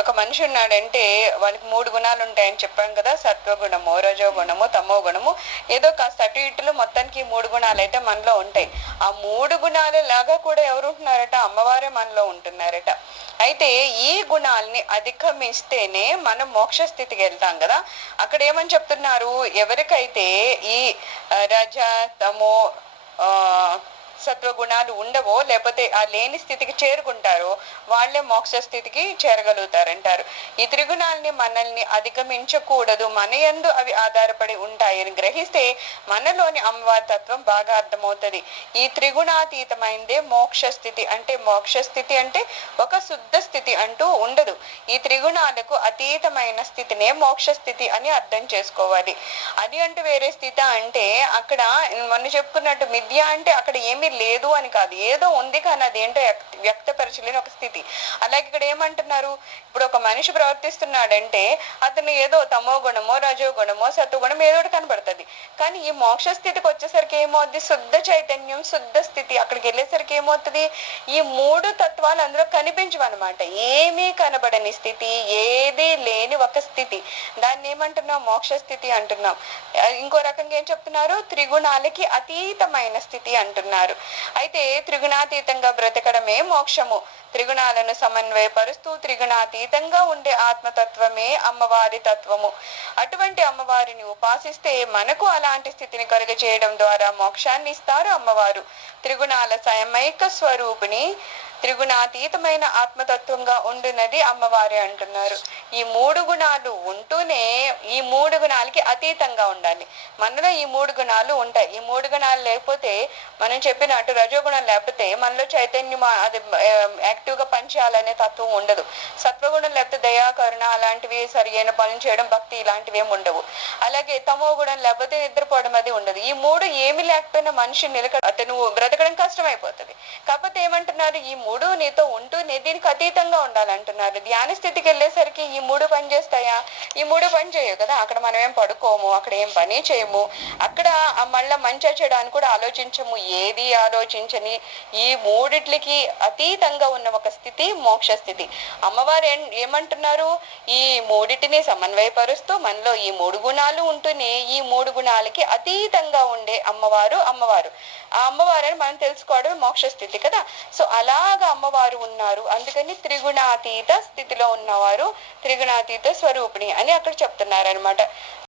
ఒక మనిషి ఉన్నాడంటే వానికి 3 గుణాలు ఉంటాయని చెప్పాం కదా, సత్వగుణము, రజోగుణము, తమో గుణము. ఏదో కాస్త అటు ఇటులు మొత్తానికి 3 గుణాలు అయితే మనలో ఉంటాయి. ఆ 3 గుణాలు లాగా కూడా ఎవరు ఉంటున్నారట? అమ్మవారే మనలో ఉంటున్నారట. అయితే ఈ గుణాలని అధిగమిస్తేనే మనం మోక్ష స్థితికి వెళ్తాం కదా. అక్కడ ఏమని చెప్తున్నారు? ఎవరికైతే ఈ రజ తమో సత్వగుణాలు ఉండవో, లేకపోతే ఆ లేని స్థితికి చేరుకుంటారో వాళ్ళే మోక్ష స్థితికి చేరగలుగుతారంటారు. ఈ త్రిగుణాలని మనల్ని అధిగమించకూడదు, మన యందు అవి ఆధారపడి ఉంటాయని గ్రహిస్తే మనలోని అమ్మవారి తత్వం బాగా అర్థమవుతుంది. ఈ త్రిగుణాతీతమైందే మోక్ష స్థితి. అంటే మోక్ష స్థితి అంటే ఒక శుద్ధ స్థితి అంటూ ఉండదు. ఈ త్రిగుణాలకు అతీతమైన స్థితినే మోక్ష స్థితి అని అర్థం చేసుకోవాలి. అది అంటే వేరే స్థితి అంటే అక్కడ మొన్న చెప్పుకున్నట్టు మిథ్య అంటే అక్కడ ఏమీ లేదు అని కాదు, ఏదో ఉంది కానీ అదేంటో వ్యక్తపరచలేని ఒక స్థితి. అలాగే ఇక్కడ ఏమంటున్నారు? ఇప్పుడు ఒక మనిషి ప్రవర్తిస్తున్నాడంటే అతను ఏదో తమో గుణమో రజో గుణమో సత్వగుణం ఏదో ఒకటి కనబడుతుంది. కానీ ఈ మోక్ష స్థితికి వచ్చేసరికి ఏమవుద్ది? శుద్ధ చైతన్యం, శుద్ధ స్థితి. అక్కడికి వెళ్ళేసరికి ఏమవుతుంది? ఈ 3 తత్వాలు అందులో కనిపించవన్నమాట. ఏమీ కనబడని స్థితి, ఏది లేని ఒక స్థితి. దాన్ని ఏమంటున్నాం? మోక్ష స్థితి అంటున్నాం. ఇంకో రకంగా ఏం చెప్తున్నారు? త్రిగుణాలకి అతీతమైన స్థితి అంటున్నారు. అయితే త్రిగుణాతీతంగా బ్రతకడమే మోక్షము. త్రిగుణాలను సమన్వయపరుస్తూ త్రిగుణాతీతంగా ఉండే ఆత్మతత్వమే అమ్మవారి తత్వము. అటువంటి అమ్మవారిని ఉపాసిస్తే మనకు అలాంటి స్థితిని కలుగ చేయడం ద్వారా మోక్షాన్ని ఇస్తారు అమ్మవారు. త్రిగుణాల సమైక స్వరూపిణి, త్రిగుణాతీతమైన ఆత్మతత్వంగా ఉండునది అమ్మవారి అంటున్నారు. ఈ 3 గుణాలు ఉంటూనే ఈ 3 గుణాలకి అతీతంగా ఉండాలి. మనలో ఈ 3 గుణాలు ఉంటాయి. ఈ 3 గుణాలు లేకపోతే, మనం చెప్పినట్టు రజోగుణం లేకపోతే మనలో చైతన్యం అది యాక్టివ్ గా పనిచేయాలనే తత్వం ఉండదు. సత్వగుణం లేకపోతే దయా కరుణ అలాంటివి, సరి అయిన పనులు చేయడం, భక్తి ఇలాంటివి ఏమి ఉండవు. అలాగే తమో గుణం లేకపోతే నిద్రపోవడం అది ఉండదు. ఈ 3 ఏమి లేకపోయినా మనిషి అతను బ్రతకడం కష్టం అయిపోతుంది. కాకపోతే ఏమంటున్నారు? ఈ 3 నీతో ఉంటూనే దీనికి అతీతంగా ఉండాలంటున్నారు. ధ్యాన స్థితికి వెళ్ళేసరికి ఈ 3 పని చేస్తాయా? ఈ 3 పని చేయవు కదా. అక్కడ మనం ఏం పడుకోము, అక్కడ ఏం పని చేయము, అక్కడ మళ్ళా మంచి చేయడానికి కూడా ఆలోచించము. ఏది ఆలోచించని ఈ 3టికి అతీతంగా ఉన్న ఒక స్థితి మోక్ష స్థితి. అమ్మవారు ఏమంటున్నారు? ఈ 3టిని సమన్వయపరుస్తూ మనలో ఈ 3 గుణాలు ఉంటూనే ఈ 3 గుణాలకి అతీతంగా ఉండే అమ్మవారు ఆ అమ్మవారిని మనం తెలుసుకోవడం మోక్ష స్థితి కదా. సో అలాగా అమ్మవారు ఉన్నారు. అందుకని త్రిగుణాతీత స్థితిలో ఉన్నవారు త్రిగుణాతీత స్వరూపిణి అని అక్కడ చెప్తున్నారు అనమాట.